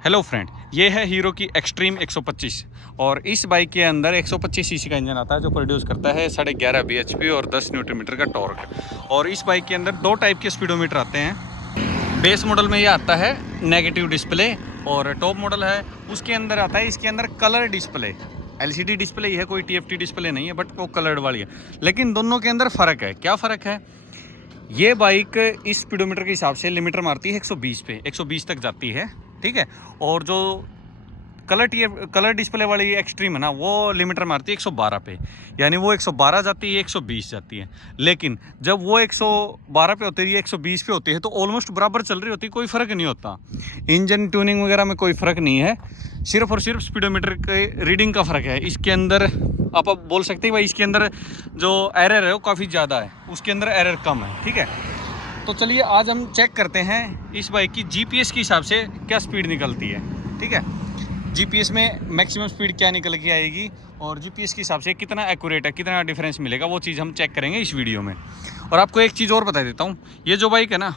Hello friend, ये है hero की एक्सट्रीम 125 और इस बाइक के अंदर 125 सीसी का इंजन आता है जो प्रोड्यूस करता है 11.5 bhp और 10 न्यूटन मीटर का टॉर्क। और इस बाइक के अंदर दो टाइप के स्पीडोमीटर आते हैं। बेस मॉडल में ये आता है नेगेटिव डिस्प्ले और टॉप मॉडल है उसके अंदर आता है इसके अंदर कलर डिस्प्ले। LCD डिस्प्ले ही है, कोई TFT डिस्प्ले नहीं है, बट वो कलर्ड वाली है। लेकिन दोनों के अंदर फ़र्क है। क्या फ़र्क है? ये बाइक इस स्पीडोमीटर के हिसाब से लिमिटर मारती है 120 पे, 120 तक जाती है, ठीक है। और जो कलर डिस्प्ले वाली एक्सट्रीम है ना, वो लिमिटर मारती है 112 पे, यानी वो 112 जाती है, 120 जाती है। लेकिन जब वो 112 पे होती है, 120 पे होती है, तो ऑलमोस्ट बराबर चल रही होती है, कोई फ़र्क नहीं होता। इंजन ट्यूनिंग वगैरह में कोई फ़र्क नहीं है, सिर्फ और सिर्फ स्पीडोमीटर के रीडिंग का फ़र्क है। इसके अंदर आप बोल सकते हैं भाई इसके अंदर जो एरर है वो काफ़ी ज़्यादा है, उसके अंदर एरर कम है, ठीक है। तो चलिए आज हम चेक करते हैं इस बाइक की GPS के हिसाब से क्या स्पीड निकलती है, ठीक है। GPS में मैक्सिमम स्पीड क्या निकल के आएगी और GPS के हिसाब से कितना एक्यूरेट है, कितना डिफरेंस मिलेगा, वो चीज़ हम चेक करेंगे इस वीडियो में। और आपको एक चीज़ और बता देता हूँ, ये जो बाइक है ना,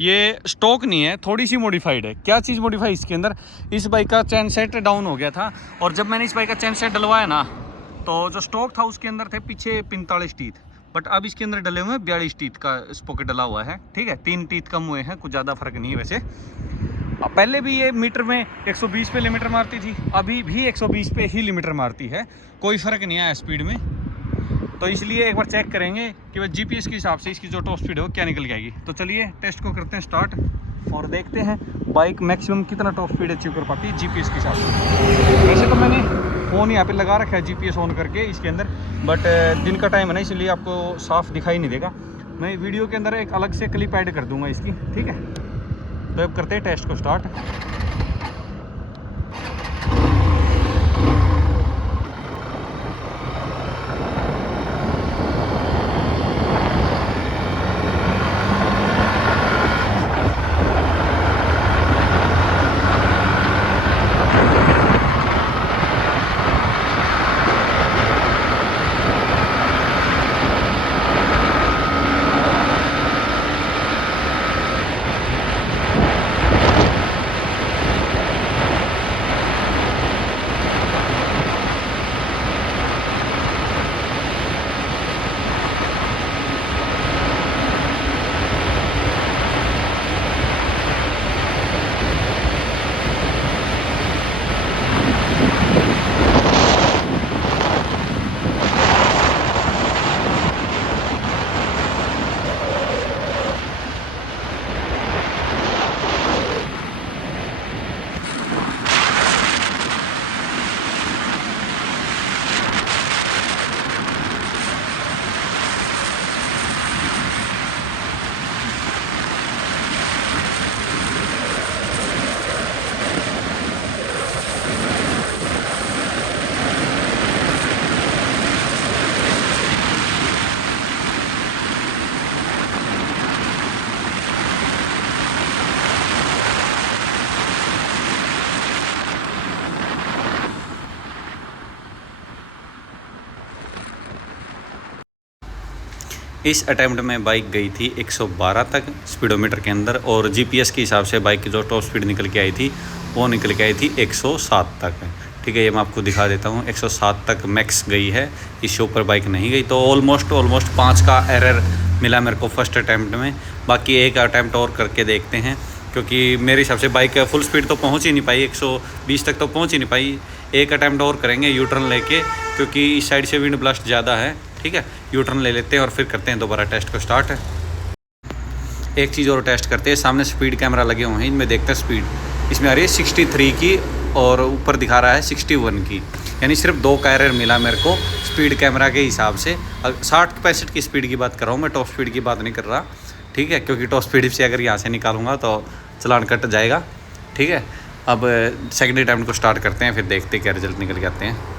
ये स्टॉक नहीं है, थोड़ी सी मॉडिफाइड है। क्या चीज़ मॉडिफाई इसके अंदर, इस बाइक का चैन सेट डाउन हो गया था और जब मैंने इस बाइक का चैन सेट डलवाया ना, तो जो स्टॉक था उसके अंदर थे पीछे 45 टीथ, बट अब इसके अंदर डले हुए हैं 42 टीथ का स्पॉकेट डला हुआ है, ठीक है। 3 टीथ कम हुए हैं, कुछ ज़्यादा फर्क नहीं है वैसे। अब पहले भी ये मीटर में 120 पे लिमिटर मारती थी, अभी भी 120 पे ही लिमिटर मारती है, कोई फ़र्क नहीं आया स्पीड में। तो इसलिए एक बार चेक करेंगे कि वह GPS के हिसाब से इसकी जो टॉप स्पीड है वो क्या निकल के आएगी। तो चलिए टेस्ट को करते हैं स्टार्ट और देखते हैं बाइक मैक्सिमम कितना टॉप स्पीड अचीव कर पाती है GPS के हिसाब से। वैसे तो मैंने फ़ोन यहाँ पे लगा रखा है GPS ऑन करके इसके अंदर, बट दिन का टाइम है ना, इसलिए आपको साफ दिखाई नहीं देगा। मैं वीडियो के अंदर एक अलग से क्लिप ऐड कर दूँगा इसकी, ठीक है। तो अब करते हैं टेस्ट को स्टार्ट। इस अटैम्प्ट में बाइक गई थी 112 तक स्पीडोमीटर के अंदर और GPS के हिसाब से बाइक की जो टॉप स्पीड निकल के आई थी वो निकल के आई थी 107 तक, ठीक है। ये मैं आपको दिखा देता हूँ, 107 तक मैक्स गई है, इससे ऊपर बाइक नहीं गई। तो ऑलमोस्ट 5 का एरर मिला मेरे को फर्स्ट अटैम्प्ट में। बाकी एक अटैम्प्ट और करके देखते हैं, क्योंकि मेरे हिसाब से बाइक फुल स्पीड तो पहुँच ही नहीं पाई, 120 तक तो पहुँच ही नहीं पाई। एक अटैम्प्ट और करेंगे यू टर्न लेके, क्योंकि इस साइड से विंड ब्लास्ट ज़्यादा है, ठीक है। यू टर्न ले लेते हैं और फिर करते हैं दोबारा टेस्ट को स्टार्ट। एक चीज़ और टेस्ट करते हैं, सामने स्पीड कैमरा लगे हुए हैं, इनमें देखते हैं स्पीड। इसमें आ रही है 63 की और ऊपर दिखा रहा है 61 की, यानी सिर्फ 2 का एरर मिला मेरे को स्पीड कैमरा के हिसाब से। 60-65 की स्पीड की बात कर रहा हूँ मैं, टॉप स्पीड की बात नहीं कर रहा, ठीक है। क्योंकि टॉप स्पीड से अगर यहाँ से निकालूंगा तो चलान कट जाएगा, ठीक है। अब सेकेंड अटैम्प्ट को स्टार्ट करते हैं, फिर देखते हैं क्या रिजल्ट निकल के आते हैं।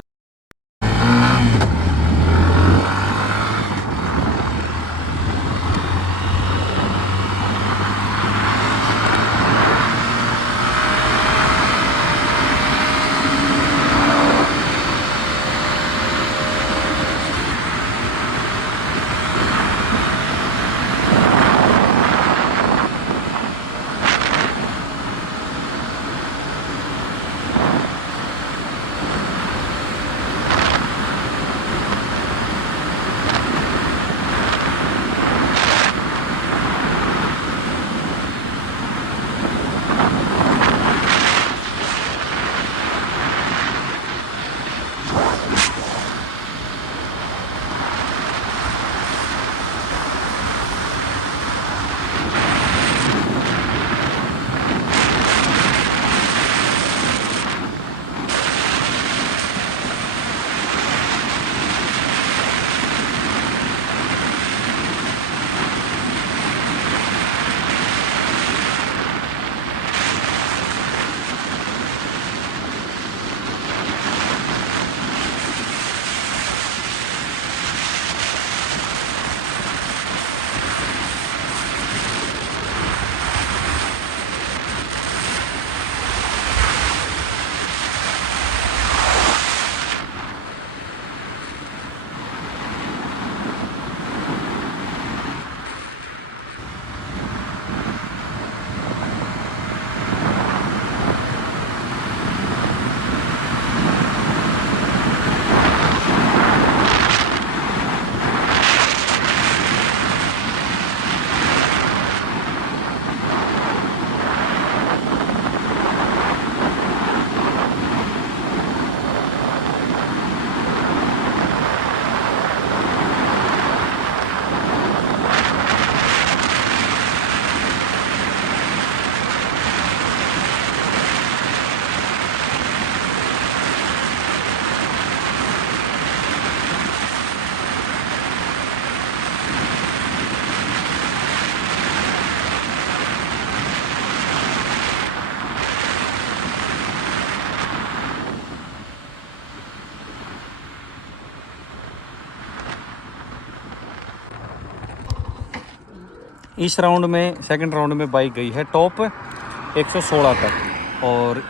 इस राउंड में, सेकंड राउंड में बाइक गई है टॉप 116 तक, और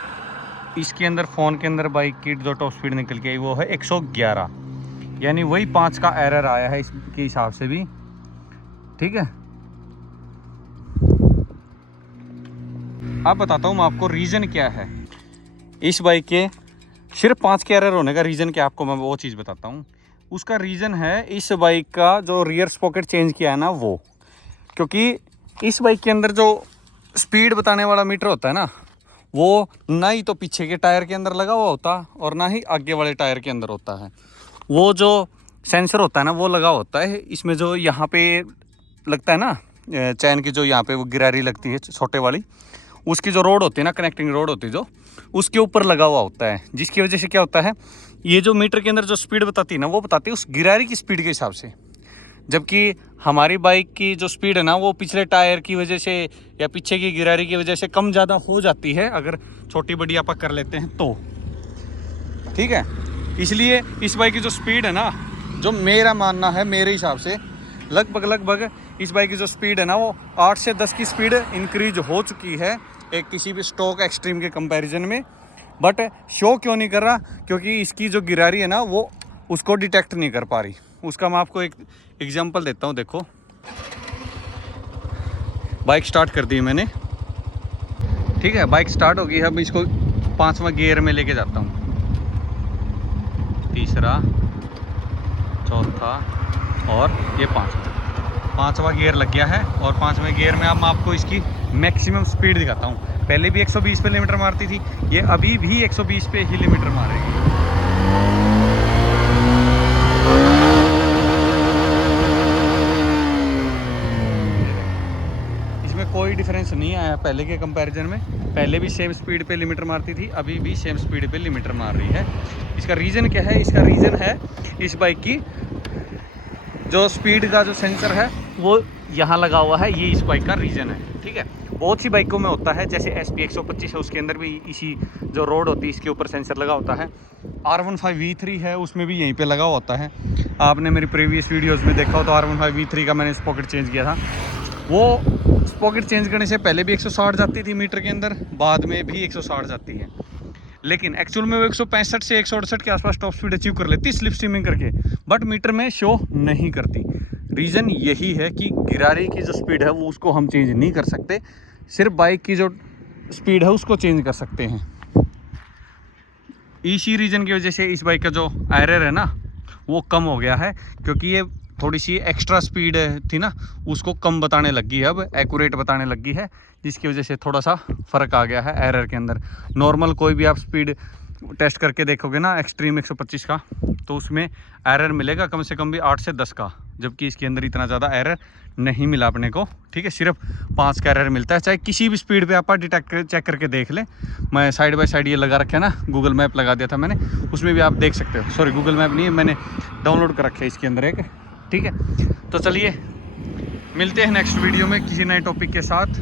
इसके अंदर फ़ोन के अंदर बाइक की जो टॉप स्पीड निकल के आई वो है 111, यानी वही 5 का एरर आया है इसके हिसाब से भी। ठीक है, अब बताता हूँ मैं आपको रीज़न क्या है इस बाइक के सिर्फ 5 के एरर होने का रीज़न क्या, आपको मैं वो चीज़ बताता हूँ। उसका रीज़न है इस बाइक का जो रियर स्पॉकेट चेंज किया है ना वो, क्योंकि इस बाइक के अंदर जो स्पीड बताने वाला मीटर होता है ना, वो ना ही तो पीछे के टायर के अंदर लगा हुआ होता और ना ही आगे वाले टायर के अंदर होता है। वो जो सेंसर होता है ना वो लगा होता है इसमें, जो यहाँ पे लगता है ना चैन की, जो यहाँ पे वो गिरारी लगती है छोटे वाली, उसकी जो रोड होती है ना, कनेक्टिंग रोड होती है जो, उसके ऊपर लगा हुआ होता है। जिसकी वजह से क्या होता है, ये जो मीटर के अंदर जो स्पीड बताती है ना वो बताती है उस गिरारी की स्पीड के हिसाब से, जबकि हमारी बाइक की जो स्पीड है ना वो पिछले टायर की वजह से या पीछे की गिरारी की वजह से कम ज़्यादा हो जाती है अगर छोटी बड़ी आप कर लेते हैं तो। ठीक है, इसलिए इस बाइक की जो स्पीड है ना, जो मेरा मानना है, मेरे हिसाब से लगभग इस बाइक की जो स्पीड है ना वो 8 से 10 की स्पीड इंक्रीज हो चुकी है एक किसी भी स्टॉक एक्सट्रीम के कंपैरिजन में। बट शो क्यों नहीं कर रहा, क्योंकि इसकी जो गिरारी है ना वो उसको डिटेक्ट नहीं कर पा रही। उसका मैं आपको एक एग्जांपल देता हूँ। देखो, बाइक स्टार्ट कर दी मैंने, ठीक है, बाइक स्टार्ट हो गई है। अब इसको 5वां गियर में लेके जाता हूँ, तीसरा, चौथा और ये 5वां गियर लग गया है। और 5वें गियर में अब मैं आपको इसकी मैक्सिमम स्पीड दिखाता हूँ। पहले भी 120 पे लिमिटर मारती थी, ये अभी भी 120 पे ही लिमिटर मारेगी। इसमें कोई डिफरेंस नहीं आया पहले के कंपैरिजन में। पहले भी सेम स्पीड पे लिमिटर मारती थी, अभी भी सेम स्पीड पे लिमिटर मार रही है। इसका रीज़न क्या है? इसका रीज़न है इस बाइक की जो स्पीड का जो सेंसर है वो यहाँ लगा हुआ है, ये इस बाइक का रीज़न है। ठीक है, बहुत सी बाइकों में होता है, जैसे SP 125 है उसके अंदर भी इसी जो रोड होती है इसके ऊपर सेंसर लगा होता है। R15 V3 है उसमें भी यहीं पे लगा होता है। आपने मेरी प्रीवियस वीडियोस में देखा हो तो R15 V3 का मैंने स्पॉकेट चेंज किया था। वो स्पॉकेट चेंज करने से पहले भी 160 जाती थी मीटर के अंदर, बाद में भी 160 जाती है, लेकिन एक्चुअल में वो 165 से 168 के आसपास टॉप स्पीड अचीव कर लेती स्लिप स्ट्रीमिंग करके, बट मीटर में शो नहीं करती। रीज़न यही है कि गिरारी की जो स्पीड है वो उसको हम चेंज नहीं कर सकते, सिर्फ बाइक की जो स्पीड है उसको चेंज कर सकते हैं। इसी रीज़न की वजह से इस बाइक का जो एरर है ना वो कम हो गया है, क्योंकि ये थोड़ी सी एक्स्ट्रा स्पीड थी ना, उसको कम बताने लगी है, अब एक्यूरेट बताने लगी है, जिसकी वजह से थोड़ा सा फ़र्क आ गया है एरर के अंदर। नॉर्मल कोई भी आप स्पीड टेस्ट करके देखोगे ना एक्सट्रीम 125 का, तो उसमें एरर मिलेगा कम से कम भी 8 से 10 का, जबकि इसके अंदर इतना ज़्यादा एरर नहीं मिला अपने को। ठीक है, सिर्फ 5 का एरर मिलता है, चाहे किसी भी स्पीड पे आप चेक करके देख लें। मैं साइड बाय साइड ये लगा रखे है ना, गूगल मैप लगा दिया था मैंने, उसमें भी आप देख सकते हो। सॉरी, गूगल मैप नहीं है, मैंने डाउनलोड कर रखे है इसके अंदर एक। ठीक है, तो चलिए मिलते हैं नेक्स्ट वीडियो में किसी नए टॉपिक के साथ।